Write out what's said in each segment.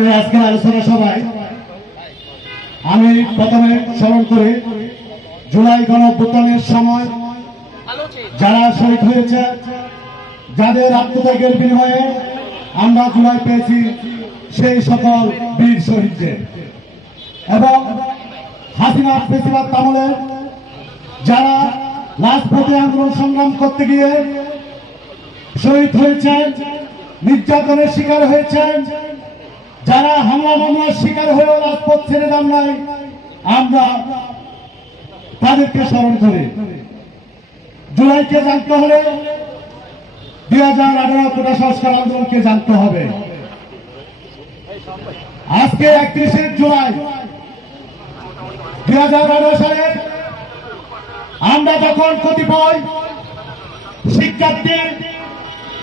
আমাদের আজকের আলোচনা সভায় আমি প্রথমে স্মরণ করি জুলাই গণঅভ্যুত্থানের সময় যারা শহীদ হয়েছে, যাদের আত্মত্যাগের বিনিময়ে আমরা জুলাই পেয়েছি, সেই সকল বীর শহীদদের এবং হাসিনা ফেসিবাদ আমলে যারা রাজপথে আন্দোলন সংগ্রাম করতে গিয়ে শহীদ হয়েছেন, নির্যাতনের শিকার হয়েছেন, যারা হামলা মামলার শিকার হয়েও রাজপথ ছেড়ে দেন নাই, আমরা তাদেরকে স্মরণ করি। জুলাইকে জানতে হলে 2018 কোটা সংস্কার আন্দোলনকে জানতে হবে। আজকে 31শে জুলাই 2018 সালে আমরা যখন কতিপয় শিক্ষার্থী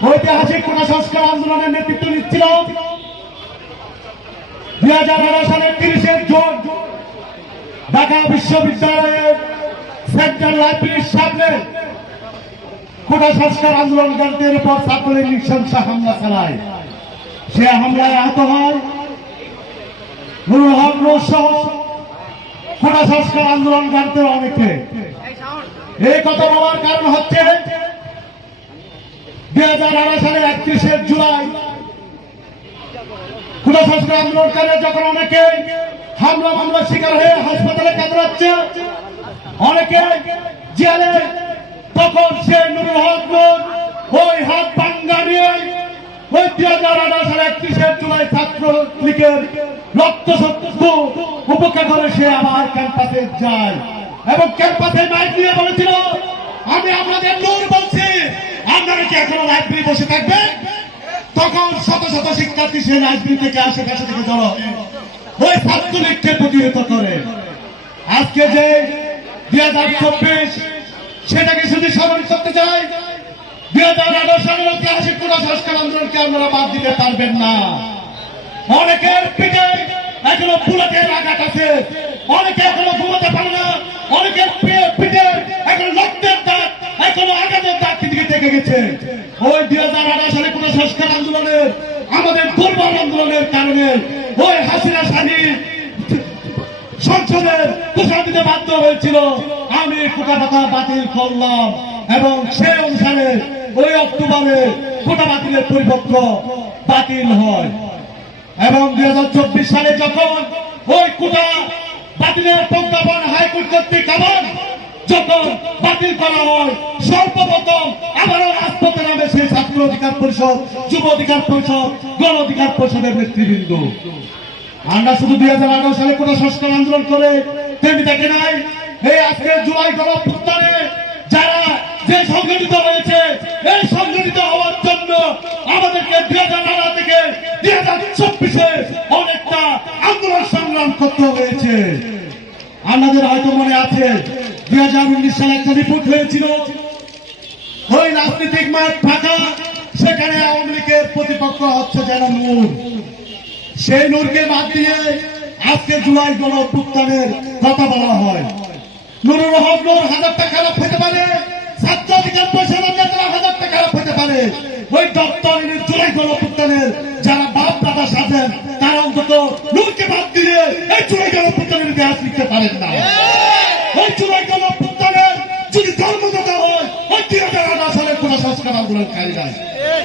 ঐতিহাসিক কোটা সংস্কার আন্দোলনের নেতৃত্ব নিচ্ছিল, 2018 সালের 30শে জুন ঢাকা বিশ্ববিদ্যালয়ের সেন্ট্রাল লাইব্রেরির সামনে কোটা সংস্কার আন্দোলনকারীদের উপর ছাত্রলীগ নৃশংস হামলা চালায়। সে হামলায় আহত হয় নুরুল হক নূর সহ কোটা সংস্কার আন্দোলনকারীদের অনেকে। এই কথা বলার কারণ হচ্ছে 2018 সালের 31শে জুলাই কোটা সংস্কার আন্দোলনকারী যখন অনেকে হামলা মামলার শিকার হয়ে হাসপাতালে কাতরাচ্ছে, অনেকে জেলে, তখন সে নুরুল হক নূর ওই হাত ভাঙ্গা নিয়ে ওই 2018 সালের 31শে জুলাই ছাত্রলীগের রক্তচক্ষু উপেক্ষা করে সে আবার ক্যাম্পাসে যায় এবং ক্যাম্পাসে মাইক নিয়ে বলেছিল, আমি আপনাদের নূর বলছি, আপনারা কি এখনো লাইব্রেরি বসে থাকবেন? তখন শত শত শিক্ষার্থী সে লাইব্রেরি থেকে আশেপাশে থেকে জড়ো ওই ছাত্রলীগকে প্রতিহত করে। আজকে যে 2024 সেটাকে শুধু স্মরণ করতে চাই, 2018 সালের ঐতিহাসিক কোটা সংস্কার আন্দোলনকে আপনারা বাদ দিতে পারবেন না। অনেকের পিঠে এখনো বুলেটের আঘাত আছে, অনেকে এখনো ঘুমাতে পারে না, অনেকের পিঠে এখনো রক্তের দাগ, এখনো আঘাতের দাগ পৃথিবী থেকে গেছে। ওই 2018 সালে কোটা সংস্কার আন্দোলনের, আমাদের দুর্বল আন্দোলনের কারণে ওই হাসিনা শাহী সংসদের ঘোষণা দিতে বাধ্য হয়েছিল, আমি কোটা কথা বাতিল করলাম এবং সেই অনুসারে ওই অক্টোবরে কোটা বাতিলের পরিপত্র বাতিল হয় এবং 2024 সালে যখন ওই কোটা বাতিলের প্রজ্ঞাপন হাইকোর্ট কর্তৃক আবার যখন বাতিল করা হয়, সর্বপ্রথম আবারও রাজপথে নামে সেই ছাত্র অধিকার পরিষদ, যুব অধিকার পরিষদ, গণ অধিকার পরিষদের নেতৃবৃন্দ। আমরা শুধু 2018 সালে কোটা সংস্কার আন্দোলন করে থেমে থাকি নাই। এই আজকে জুলাই গণঅভ্যুত্থানে যারা যে সংগঠিত হয়েছে, এই সংগঠিত হওয়ার জন্য আমাদেরকে 2018 থেকে 2024-এ অনেকটা আন্দোলন সংগ্রাম করতে হয়েছে। আমাদের হয়তো মনে আছে 2019 সালে একটা রিপোর্ট হয়েছিল, ওই রাজনৈতিক মাঠ ফাঁকা, সেখানে আওয়ামী লীগের প্রতিপক্ষ হচ্ছে যেন নূর। সেই নূরকে বাদ দিয়ে আজকে জুলাই গণঅভ্যুত্থানের কথা বলা হয়। নুরুল হক নূর 1000 টাকা খারাপ হতে পারে, ছাত্র অধিকার পরিষদ 1000 টাকা খারাপ হতে পারে, ওই ডক্টর জুলাই গণঅভ্যুত্থানের যারা বাপ দাদা সাজেন তারা অন্তত নূরকে বাদ দিয়ে এই জুলাই গণঅভ্যুত্থানের ইতিহাস লিখতে পারেন না। ওই জুলাই গণঅভ্যুত্থানের যদি জন্মদাতা হয় ওই 2018 সালের কোটা সংস্কার আন্দোলনকারীরা,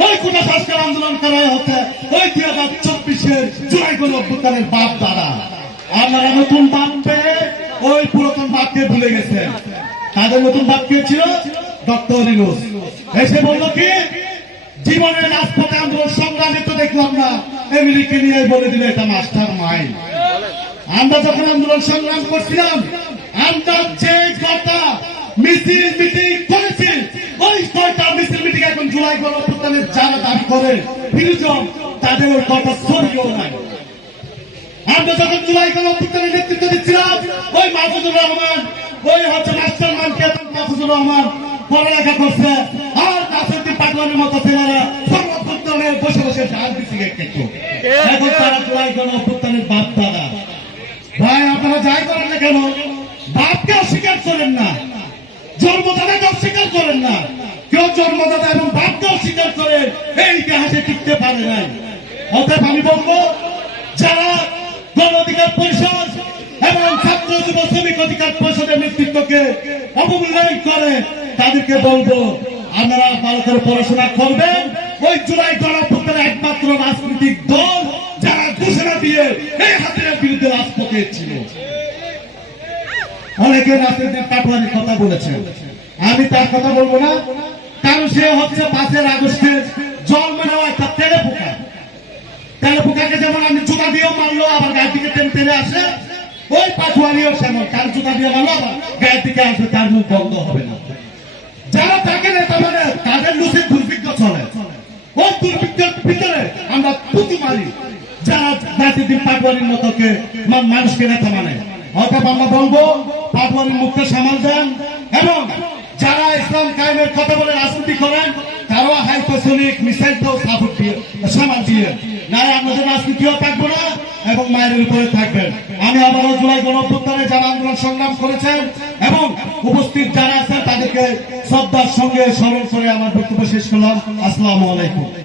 ওই কোটা সংস্কার আন্দোলনকারী হচ্ছে ওই 2024-এর জুলাই গণঅভ্যুত্থানের বাপ দাদা। আপনারা নতুন বাপ পেয়ে ওই পুরাতন বাপকে ভুলে গেছেন। তাদের নতুন বাপ কে ছিল? ডক্টর ইউনূস। এসে বলল কি, জীবনের রাজপথে আন্দোলন সংগ্রামে তো দেখলাম না, আমেরিকা নিয়ে বলে দিল এটা মাস্টার মাইন্ড। আমরা যখন আন্দোলন সংগ্রাম করছিলাম, আমরা যে কথা মিছিল মিটিং করেছি, ওই কয়টা মিছিল মিটিং এখন জুলাই গণঅভ্যুত্থানের যারা দাবি করে ফিরুজম, তাদের ওই কথা সরিয়েও নাই। আমরা যখন জুলাই গণঅভ্যুত্থানের নেতৃত্ব দিচ্ছিলাম, ওই মাহফুজুর রহমান, ওই হচ্ছে মাস্টার মান কেতন মাহফুজুর রহমান পড়ালেখা করছে, আর রাজনৈতিক পাগলামের মতো ছেলেরা গণঅভ্যুত্থানের বসে বসে ডাল দিচ্ছে একটু। এখন তারা জুলাই গণঅভ্যুত্থানের বাপ দাদা। ভাই আপনারা যাই করেন না কেন, বাপকে অস্বীকার করেন না, জন্মদাতাকে অস্বীকার করেন না। কেউ জন্মদাতা এবং বাপকে অস্বীকার করে এই ইতিহাসে টিকতে পারে নাই। অতএব আমি বলবো, পরিষদ এবং ছাত্র যুব শ্রমিক অধিকার পরিষদের নেতৃত্বকে অবমূল্যায়ন করে তাদেরকে বলবো আপনারা ভালো করে পড়াশোনা করবেন। ওই জুলাই গণঅভ্যুত্থানের একমাত্র রাজনৈতিক দল যারা ঘোষণা দিয়ে এই হাসিনার বিরুদ্ধে রাজপথে ছিল। অনেকে নাসিরউদ্দিন পাটোয়ারির কথা বলেছেন, আমি তার কথা বলবো না, কারণ সে হচ্ছে 5 আগস্টে জন্ম নেওয়া একটা তেলে পোকা। তেলে পোকাকে যেমন আমি জুতা দিয়েও মারলো আবার গায়ের দিকে টেনে টেনে আসে, ওই পাটোয়ারিও সেমন, তার জুতা দিয়ে মারলো আবার গায়ের দিকে আসবে, তার মুখ বন্ধ হবে না। যারা তাকে নেতা মানে তাদের লুচি দুর্ভিক্ষ চলে, ওই দুর্ভিক্ষের ভিতরে আমরা পুঁতি মারি যারা নাসিরউদ্দিন পাটোয়ারির মতোকে মানুষকে নেতা মানে। অর্থাৎ আমরা বলবো পাটোয়ারির মুখকে সামাল দেন এবং যারা ইসলাম কায়েমের কথা বলে রাজনীতি করেন তারাও হাইপারসোনিক মিসাইল তো সাপোর্ট দিয়ে সামাল দিয়ে না, আমাদের রাজনীতিও থাকবো না এবং মায়ের উপরে থাকবেন। আমি আবারও জুলাই গণঅভ্যুত্থানে যারা আন্দোলন সংগ্রাম করেছেন এবং উপস্থিত যারা আছেন তাদেরকে শ্রদ্ধার সঙ্গে স্মরণ করে আমার বক্তব্য শেষ করলাম। আসসালামু আলাইকুম।